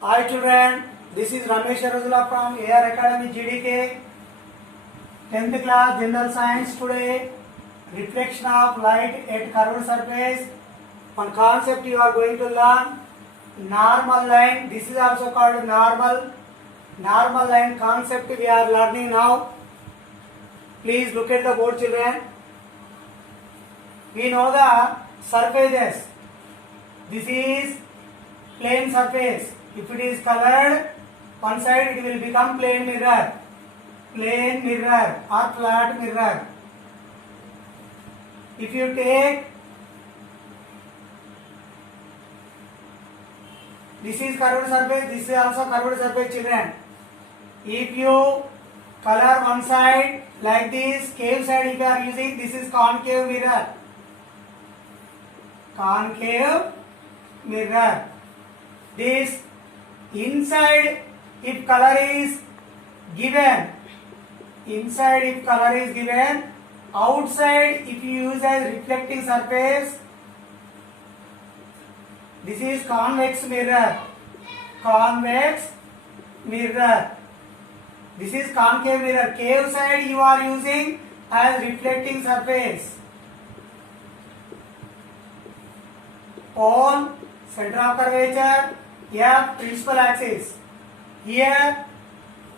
Hi children, this is Ramesh Aruzula from AR Academy GDK, 10th class General Science. Today, reflection of light at curved surface. One concept you are going to learn, normal line. This is also called normal line concept we are learning now. Please look at the board children. We know the surfaces. This is plane surface. If it is colored, one side it will become plane mirror or flat mirror. If you take, this is curved surface, this is also curved surface children. If you color one side like this, cave side if you are using, this is concave mirror. This inside if color is given, outside if you use as reflecting surface, this is convex mirror. This is concave mirror. Cave side you are using as reflecting surface. Pole, center of curvature, here principal axis. Here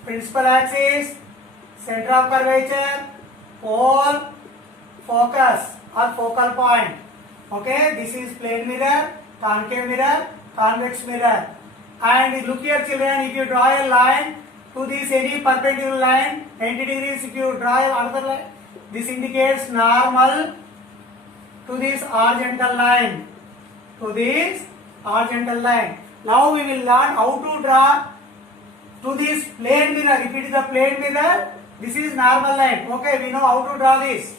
principal axis, center of curvature, pole, focus or focal point. Okay, this is plane mirror, concave mirror, convex mirror. And look here children, if you draw a line to this any perpendicular line, 90 degrees, if you draw another line, this indicates normal to this horizontal line. Now we will learn how to draw to this plane mirror. If it is a plane mirror, this is normal line. Okay, we know how to draw this.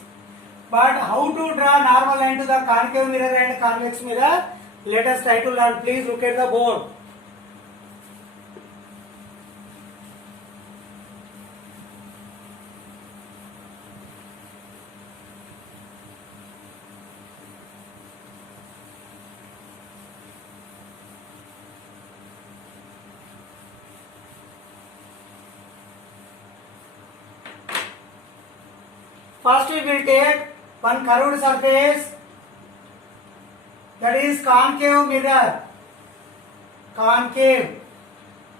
But how to draw normal line to the concave mirror and convex mirror, let us try to learn. Please look at the board. First we will take one curved surface, that is concave mirror.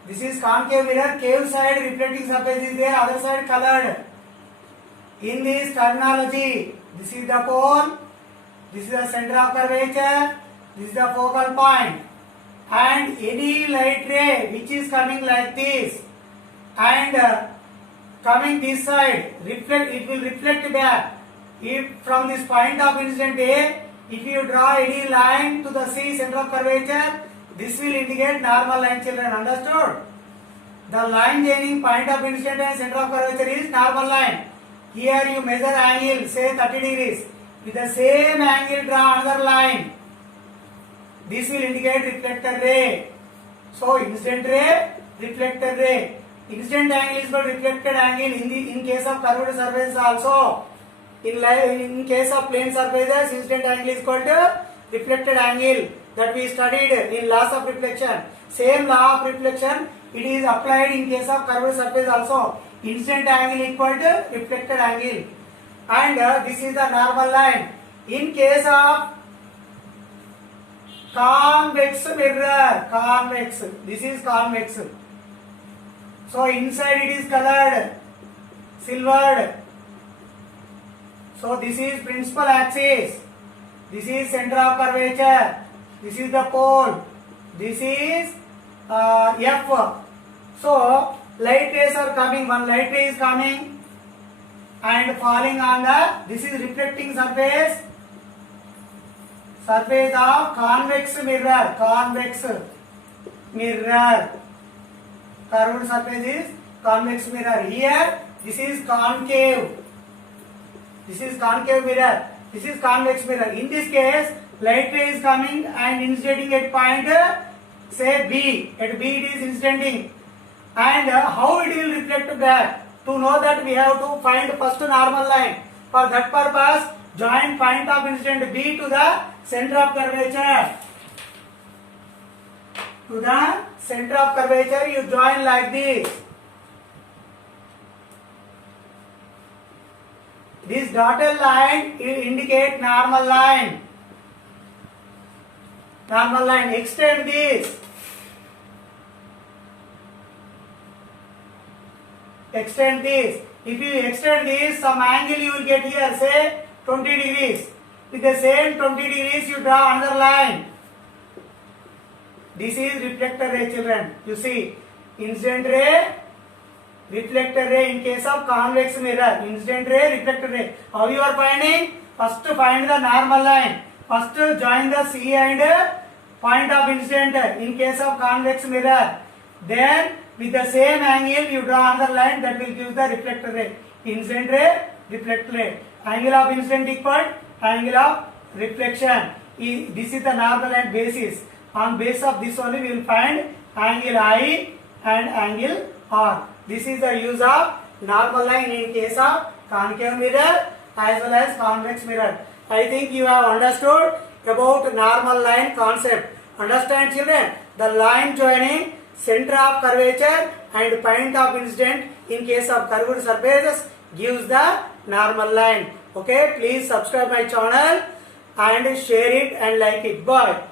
This is concave mirror. Cave side reflecting surface is there, other side colored. In this terminology, this is the pole, this is the center of curvature, this is the focal point. And any light ray which is coming like this and coming this side, it will reflect back. If from this point of incident A, if you draw any line to the C center of curvature, this will indicate normal line children. Understood? The line joining point of incident and center of curvature is normal line. Here you measure angle, say 30 degrees. With the same angle draw another line. This will indicate reflected ray. So incident ray, reflected ray. Incident angle is called reflected angle in case of curved surface also. In case of plane surfaces, incident angle is called reflected angle that we studied in laws of reflection. Same law of reflection, it is applied in case of curved surface also. Incident angle equal to reflected angle. And this is the normal line. In case of convex mirror, this is convex. So inside it is colored, silvered. So this is principal axis, this is center of curvature, this is the pole, this is F. So light rays are coming, one light ray is coming and falling on this is reflecting surface of convex mirror. Curved surface is convex mirror. Here this is concave. This is concave mirror. This is convex mirror. In this case, light ray is coming and incidentting at point say B. At B it is incidenting. And how it will reflect back? To know that we have to find first normal line. For that purpose, join point of incident B to the center of curvature. to the center of curvature, you join like this. This dotted line indicate normal line. Normal line. Extend this. Extend this. If you extend this, some angle you will get here, say 20 degrees. With the same 20 degrees, you draw another line. This is reflector ray, children. You see, incident ray, reflector ray in case of convex mirror. Incident ray, reflector ray. How you are finding? First find the normal line. First join the C and point of incident in case of convex mirror. Then with the same angle you draw another line that will give the reflector ray. Incident ray, reflector ray. Angle of incident equal angle of reflection. This is the normal line basis. On base of this only we will find angle I and angle R. This is the use of normal line in case of concave mirror as well as convex mirror. I think you have understood about normal line concept. Understand, children? The line joining center of curvature and point of incident in case of curved surfaces gives the normal line. Okay, please subscribe my channel and share it and like it. Bye.